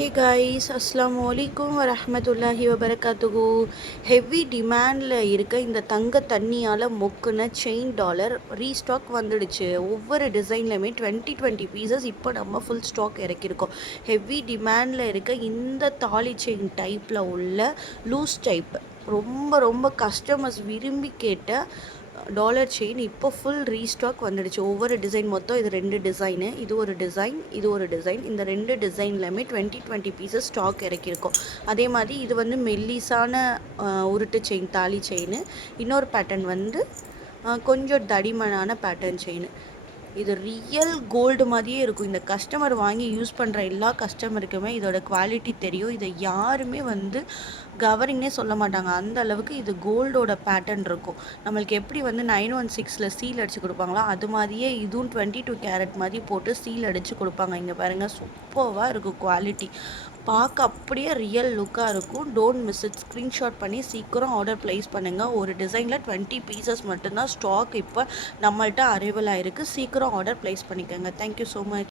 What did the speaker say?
Hey guys, அஸ்ஸலாமு அலைக்கும் வரஹ்மத்துல்லாஹி வபரகாத்துஹு. ஹெவி டிமாண்டில் இருக்க இந்த தங்க தண்ணியால் மொக்குன செயின் டாலர் ரீஸ்டாக் வந்துடுச்சு. ஒவ்வொரு டிசைன்லையுமே 20 பீசஸ் இப்போ நம்ம ஃபுல் ஸ்டாக் இறக்கியிருக்கோம். ஹெவி டிமாண்டில் இருக்க இந்த தாலி செயின் டைப்பில் உள்ள லூஸ் டைப் ரொம்ப ரொம்ப கஸ்டமர்ஸ் விரும்பி கேட்ட டாலர் செயின் இப்போ ஃபுல் ரீஸ்டாக் வந்துடுச்சு. ஒவ்வொரு டிசைன் மொத்தம் இது 2 டிசைனு, இது ஒரு டிசைன், இது ஒரு டிசைன். இந்த 2 டிசைன்லையுமே 20 பீசஸ் ஸ்டாக் இறக்கியிருக்கோம். அதே மாதிரி இது வந்து மெல்லிசான உருட்டு செயின் தாலி செயின். இன்னொரு பேட்டர்ன் வந்து கொஞ்சம் தடிமனான பேட்டர்ன் செயின். இது ரியல் கோல்டு மாதிரியே இருக்கும். இந்த கஸ்டமர் வாங்கி யூஸ் பண்ணுற எல்லா கஸ்டமருக்குமே இதோட குவாலிட்டி தெரியும். இதை யாருமே வந்து கவரிங்னே சொல்ல மாட்டாங்க. அந்த அளவுக்கு இது கோல்டோட பேட்டர்ன் இருக்கும். நம்மளுக்கு எப்படி வந்து 916 சீல் அடித்து கொடுப்பாங்களோ அது மாதிரியே இதுவும் 22 கேரட் மாதிரி போட்டு சீல் அடித்து கொடுப்பாங்க. இங்கே பாருங்கள், சூப்பராக இருக்கும் குவாலிட்டி. பார்க்க அப்படியே ரியல் லுக்காக இருக்கும். Don't miss it. ஸ்க்ரீன்ஷாட் பண்ணி சீக்கிரம் ஆர்டர் ப்ளேஸ் பண்ணுங்கள். ஒரு டிசைனில் 20 பீசஸ் மட்டும்தான் ஸ்டாக் இப்போ நம்மள்ட்ட அரைவல் ஆகிருக்கு. சீக்கிரம் ஆர்டர் ப்ளேஸ் பண்ணிக்கோங்க. Thank you so much.